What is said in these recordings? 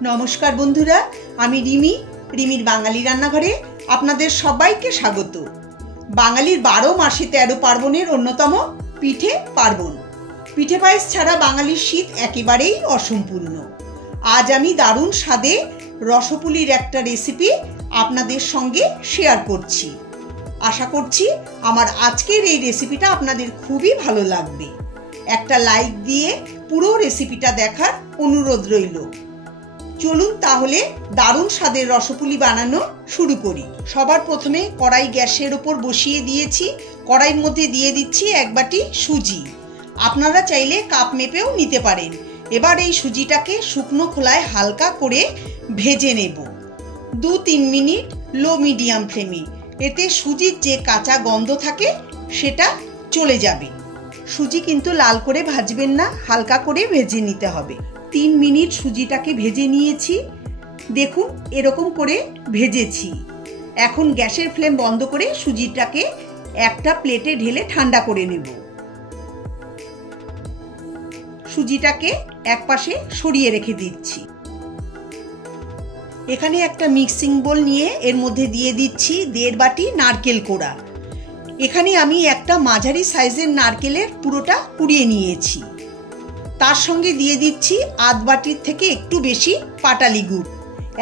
नमस्कार बंधुरा, आमी रिमी, रिमिर बांगाली रान्नाघरे आपनादेर सबाइके स्वागत। बांगालिर 12 मासे 13 पार्बणेर अन्यतम पिठे पार्बण। पिठे पायेस छाड़ा बांगालिर शीत एकेबारेई असम्पूर्ण। आज आमी दारुण स्वादे रसपुलिर एकटा रेसिपि आपनादेर संगे शेयर करछि। आशा करछि आमार आजकेर एई रेसिपिटा आपनादेर खूबई भालो लागबे। एकटा लाइक दिए पुरो रेसिपिटा देखार अनुरोध रइल। चलुन ताहले दारुण स्वादेर रसपुली बानानो शुरू करी। सबार प्रथमे कड़ाई गैसेर ओपर बसिए दिएछि। कड़ाइर मध्य दिए दिচ্ছি एक बाटी सुजी। आपनारा चाइले काप मेपेও নিতে পারেন। এবার এই সুজিটাকে শুকনো খোলায় হালকা করে ভেজে নেব 2-3 মিনিট লো মিডিয়াম ফ্লেমে। এতে সুজির যে কাঁচা গন্ধ থাকে সেটা চলে যাবে। সুজি কিন্তু লাল করে ভাজবেন না, হালকা করে ভেজে নিতে হবে। 3 মিনিট সুজিটাকে ভেজে নিয়েছি। দেখুন এরকম করে ভেজেছি। এখন গ্যাসের ফ্লেম বন্ধ করে সুজিটাকে একটা প্লেটে ঢেলে ঠান্ডা করে নেব। সুজিটাকে একপাশে সরিয়ে রেখে দিচ্ছি। এখানে একটা মিক্সিং বোল নিয়ে এর মধ্যে দিয়ে দিচ্ছি 1.5 বাটি নারকেল কোড়া। এখানে আমি একটা মাঝারি সাইজের নারকেলের পুরোটা কুড়িয়ে নিয়েছি। তার সঙ্গে দিয়ে দিচ্ছি আধ বাটির থেকে একটু বেশি পাটালি গুড়।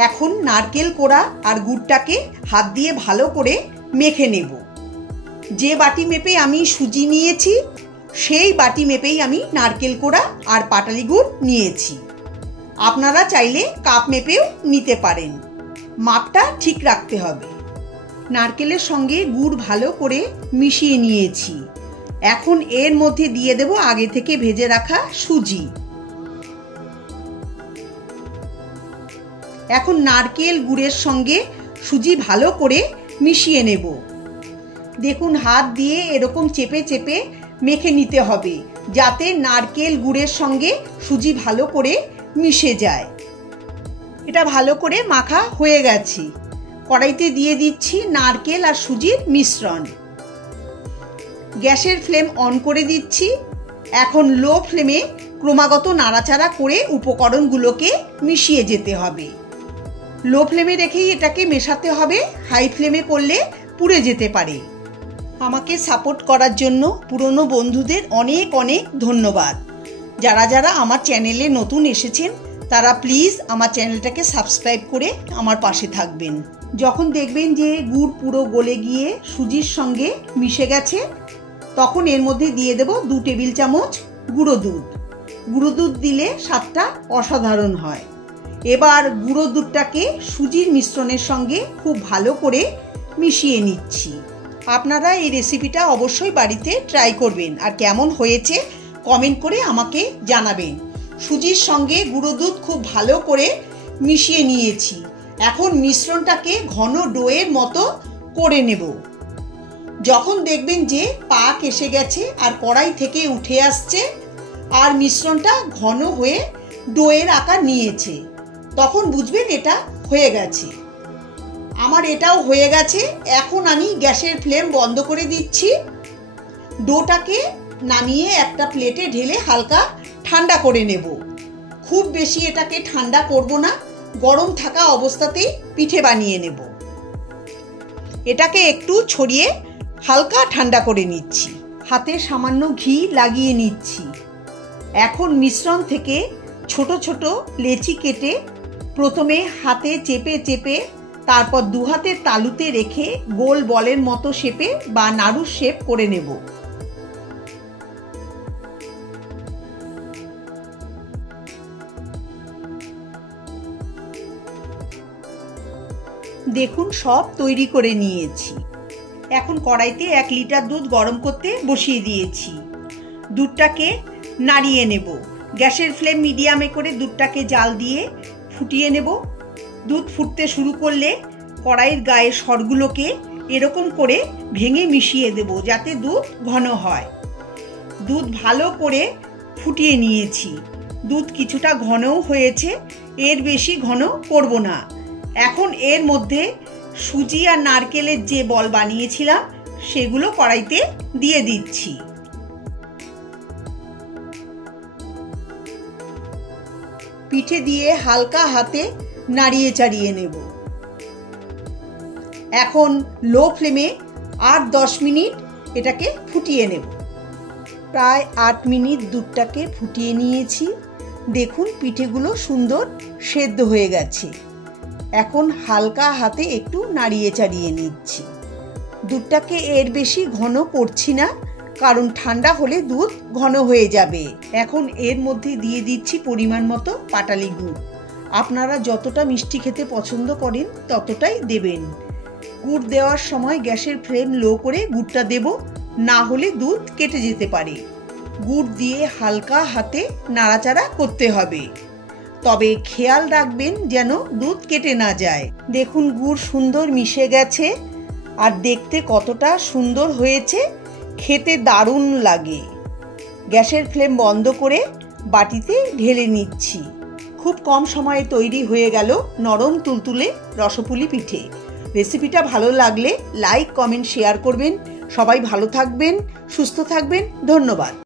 এখন নারকেল কোড়া আর গুড়টাকে হাত দিয়ে ভালো করে মেখে নেব। যে বাটি মেপে আমি সুজি নিয়েছি সেই বাটি মেপেই আমি নারকেল কোড়া আর পাটালি গুড় নিয়েছি। আপনারা চাইলে কাপ মেপেও নিতে পারেন। মাপটা ঠিক রাখতে হবে। নারকেলের সঙ্গে গুড় ভালো করে মিশিয়ে নিয়েছি। এখন এর মধ্যে দিয়ে দেব আগে থেকে ভেজে রাখা সুজি। এখন নারকেল গুড়ের সঙ্গে সুজি ভালো করে মিশিয়ে নেব। দেখুন হাত দিয়ে এরকম চেপে চেপে মেখে নিতে হবে যাতে নারকেল গুড়ের সঙ্গে সুজি ভালো করে মিশে যায়। এটা ভালো করে মাখা হয়ে গেছে। কড়াইতে দিয়ে দিচ্ছি নারকেল আর সুজির মিশ্রণ। গ্যাসের ফ্লেম অন করে দিচ্ছি। এখন লো ফ্লেমে ক্রমাগত নাড়াচাড়া করে উপকরণগুলোকে মিশিয়ে যেতে হবে। লো ফ্লেমে রেখেই এটাকে মেশাতে হবে, হাই ফ্লেমে করলে পুড়ে যেতে পারে। আমাকে সাপোর্ট করার জন্য পুরনো বন্ধুদের অনেক অনেক ধন্যবাদ। যারা যারা আমার চ্যানেলে নতুন এসেছেন তারা প্লিজ আমার চ্যানেলটাকে সাবস্ক্রাইব করে আমার পাশে থাকবেন। যখন দেখবেন যে গুড় পুরো গলে গিয়ে সুজির সঙ্গে মিশে গেছে তখন এর মধ্যে দিয়ে দেব 2 টেবিল চামচ গুঁড়ো দুধ। গুঁড়ো দুধ দিলে স্বাদটা অসাধারণ হয়। এবার গুঁড়ো দুধটাকে সুজির মিশ্রণের সঙ্গে খুব ভালো করে মিশিয়ে নিচ্ছি। আপনারা এই রেসিপিটা অবশ্যই বাড়িতে ট্রাই করবেন আর কেমন হয়েছে কমেন্ট করে আমাকে জানাবেন। সুজির সঙ্গে গুঁড়ো দুধ খুব ভালো করে মিশিয়ে নিয়েছি। এখন মিশ্রণটাকে ঘন ডোয়ের মতো করে নেব। যখন দেখবেন যে পাক এসে গেছে আর কড়াই থেকে উঠে আসছে আর মিশ্রণটা ঘন হয়ে ডোয়ের আকার নিয়েছে তখন বুঝবেন এটা হয়ে গেছে। আমার এটাও হয়ে গেছে। এখন আমি গ্যাসের ফ্লেম বন্ধ করে দিচ্ছি। ডোটাকে নামিয়ে একটা প্লেটে ঢেলে হালকা ঠান্ডা করে নেব। খুব বেশি এটাকে ঠান্ডা করব না, গরম থাকা অবস্থাতেই পিঠে বানিয়ে নেব। এটাকে একটু ছড়িয়ে হালকা ঠান্ডা করে নিচ্ছি। হাতে সামান্য ঘি লাগিয়ে নিচ্ছি। এখন মিশ্রণ থেকে ছোট ছোট লেচি কেটে প্রথমে হাতে চেপে চেপে তারপর 2 হাতের তালুতে রেখে গোল বলের মতো শেপে বা নাড়ুর শেপ করে নেব। দেখুন সব তৈরি করে নিয়েছি। এখন কড়াইতে 1 লিটার দুধ গরম করতে বসিয়ে দিয়েছি। দুধটাকে নাড়িয়ে নেব। গ্যাসের ফ্লেম মিডিয়ামে করে দুধটাকে জাল দিয়ে ফুটিয়ে নেব। দুধ ফুটতে শুরু করলে কড়াইয়ের গায়ে সরগুলোকে এরকম করে ভেঙে মিশিয়ে দেব যাতে দুধ ঘন হয়। দুধ ভালো করে ফুটিয়ে নিয়েছি। দুধ কিছুটা ঘনও হয়েছে, এর বেশি ঘন করব না। এখন এর মধ্যে সুজি আর নারকেলের যে বল বানিয়েছিলাম সেগুলো কড়াইতে দিয়ে দিচ্ছি। পিঠে দিয়ে হালকা হাতে নাড়িয়ে চাড়িয়ে নেব। এখন লো ফ্লেমে 8-10 মিনিট এটাকে ফুটিয়ে নেব। প্রায় 8 মিনিট দুধটাকে ফুটিয়ে নিয়েছি। দেখুন পিঠেগুলো সুন্দর সেদ্ধ হয়ে গেছে। এখন হালকা হাতে একটু নাড়িয়ে চাড়িয়ে নিচ্ছি। দুধটাকে এর বেশি ঘন করছি না, কারণ ঠান্ডা হলে দুধ ঘন হয়ে যাবে। এখন এর মধ্যে দিয়ে দিচ্ছি পরিমাণ মতো পাটালি গুড়। আপনারা যতটা মিষ্টি খেতে পছন্দ করেন ততটাই দেবেন। গুড় দেওয়ার সময় গ্যাসের ফ্লেম লো করে গুড়টা দেব, না হলে দুধ কেটে যেতে পারে। গুড় দিয়ে হালকা হাতে নাড়াচাড়া করতে হবে, তবে খেয়াল রাখবেন যেন দুধ কেটে না যায়। দেখুন গুড় সুন্দর মিশে গেছে আর দেখতে কতটা সুন্দর হয়েছে, খেতে দারুণ লাগে। গ্যাসের ফ্লেম বন্ধ করে বাটিতে ঢেলে নিচ্ছি। খুব কম সময়ে তৈরি হয়ে গেল নরম তুলতুলে রসপুলি পিঠে। রেসিপিটা ভালো লাগলে লাইক, কমেন্ট, শেয়ার করবেন। সবাই ভালো থাকবেন, সুস্থ থাকবেন। ধন্যবাদ।